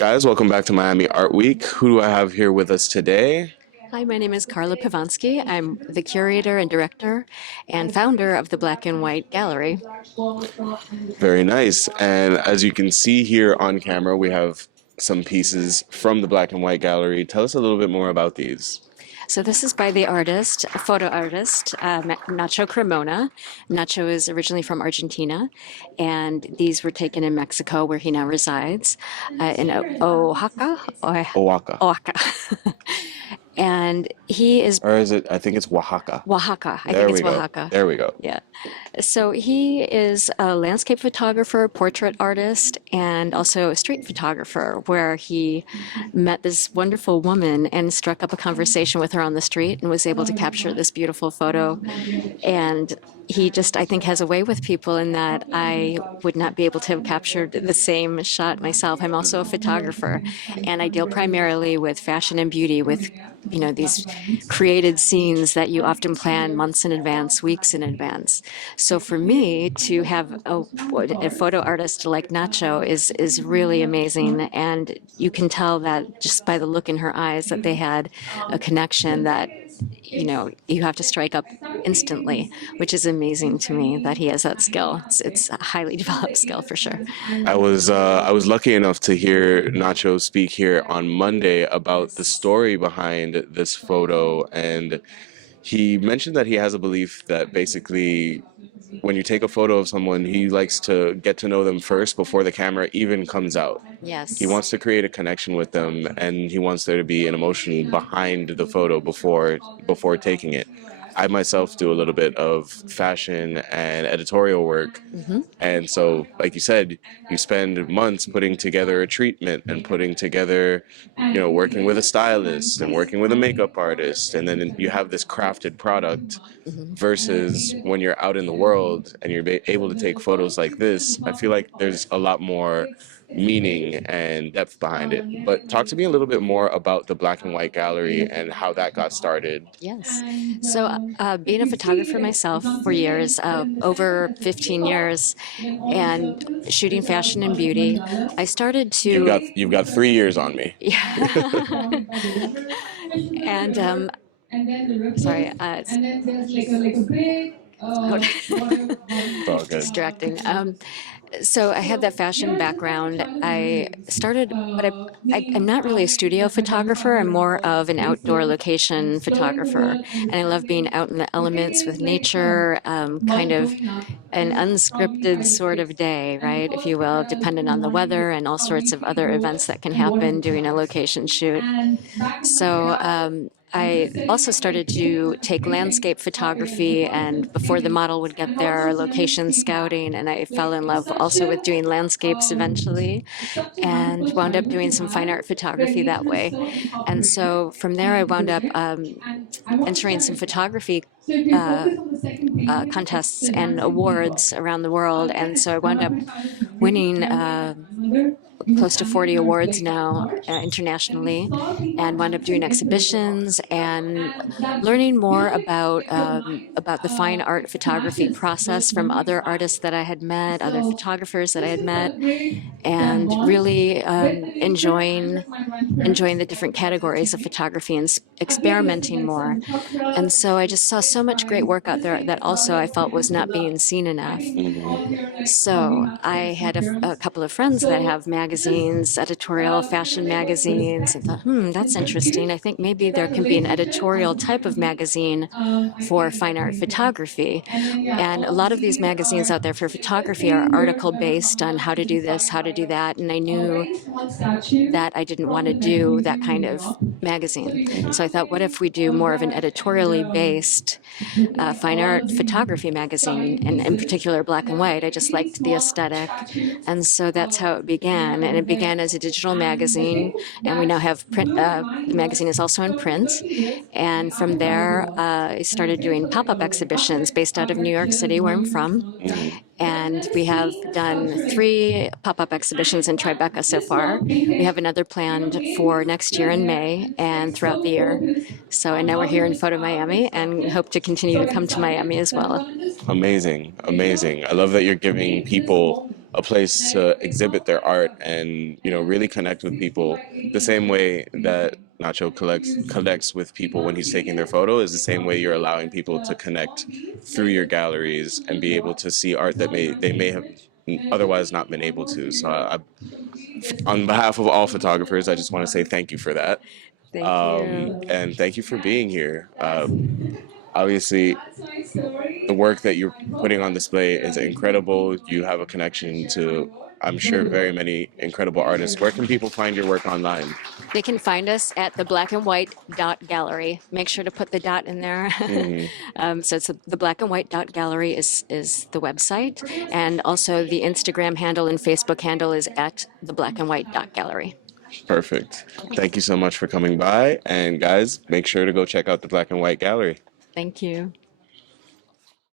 Guys, welcome back to Miami Art Week. Who do I have here with us today? Hi, my name is Carla Pivonski. I'm the curator and director and founder of the Black and White Gallery. Very nice. And as you can see here on camera, we have some pieces from the Black and White Gallery. Tell us a little bit more about these. So this is by the artist, a photo artist, Nacho Cremona. Nacho is originally from Argentina, and these were taken in Mexico, where he now resides, in Oaxaca. Oaxaca. Oaxaca. And he is Or is it? I think it's Oaxaca. Oaxaca. I There think we it's go. Oaxaca. There we go. Yeah. So he is a landscape photographer, portrait artist, and also a street photographer, where he met this wonderful woman and struck up a conversation with her on the street and was able to capture this beautiful photo. And he just, I think, has a way with people in that I would not be able to have captured the same shot myself. I'm also a photographer, and I deal primarily with fashion and beauty, with these created scenes that you often plan months in advance, weeks in advance. So for me to have a photo artist like Nacho is really amazing, and you can tell that just by the look in her eyes that they had a connection that you have to strike up instantly, which is amazing to me that he has that skill. It's a highly developed skill for sure. I was lucky enough to hear Nacho speak here on Monday about the story behind this photo, and he mentioned that he has a belief that basically when you take a photo of someone, he likes to get to know them first before the camera even comes out. He Yes. wants to create a connection with them, and he wants there to be an emotion behind the photo before taking it. I myself do a little bit of fashion and editorial work, and so, like you said, you spend months putting together a treatment and putting together, working with a stylist and working with a makeup artist, and then you have this crafted product versus when you're out in the world and you're able to take photos like this. I feel like there's a lot more meaning and depth behind it. But talk to me a little bit more about the Black and White Gallery and how that got started. Yes. So, being a photographer myself for years, over 15 years, and shooting fashion and beauty, I started You've to, got you've got 3 years on me. yeah. And sorry, It's all good. distracting. So I had that fashion background. I started, but I'm not really a studio photographer. I'm more of an outdoor location photographer. And I love being out in the elements with nature, kind of an unscripted sort of day, right, if you will, dependent on the weather and all sorts of other events that can happen doing a location shoot. So I also started to take landscape photography, and before the model would get there, location scouting, and I fell in love also with doing landscapes eventually, and wound up doing some fine art photography that way. And so from there, I wound up entering some photography contests and awards around the world, and so I wound up winning close to 40 awards now internationally, and wound up doing exhibitions and learning more about the fine art photography process from other artists that I had met, other photographers that I had met, and really enjoying the different categories of photography and experimenting more. And so I just saw so much great work out there that also I felt was not being seen enough. So I had a couple of friends that have magazines, editorial fashion magazines, and thought, that's interesting. I think maybe there can be an editorial type of magazine for fine art photography. And a lot of these magazines out there for photography are article based on how to do this, how to do that. And I knew that I didn't want to do that kind of magazine. So I thought, what if we do more of an editorially based fine art photography magazine, and in particular black and white. I just liked the aesthetic. And so that's how it began. And it began as a digital magazine, and we now have print. The magazine is also in print. And from there, I started doing pop up exhibitions based out of New York City, where I'm from. And we have done 3 pop-up exhibitions in Tribeca so far. We have another planned for next year in May and throughout the year. So, and now we're here in Photo Miami and hope to continue to come to Miami as well. Amazing, amazing. I love that you're giving people a place to exhibit their art and, you know, really connect with people the same way that Nacho connects with people when he's taking their photo is the same way you're allowing people to connect through your galleries and be able to see art that they may have otherwise not been able to. So on behalf of all photographers, I just want to say thank you for that. Thank you. And thank you for being here. Obviously, the work that you're putting on display is incredible. You have a connection to, I'm sure, very many incredible artists. Where can people find your work online? They can find us at the black and white dot gallery. Make sure to put the dot in there. So it's the black and white dot gallery is the website. And also the Instagram handle and Facebook handle is at the black and white dot gallery. Perfect. Thank you so much for coming by. And guys, make sure to go check out the Black and White Gallery. Thank you.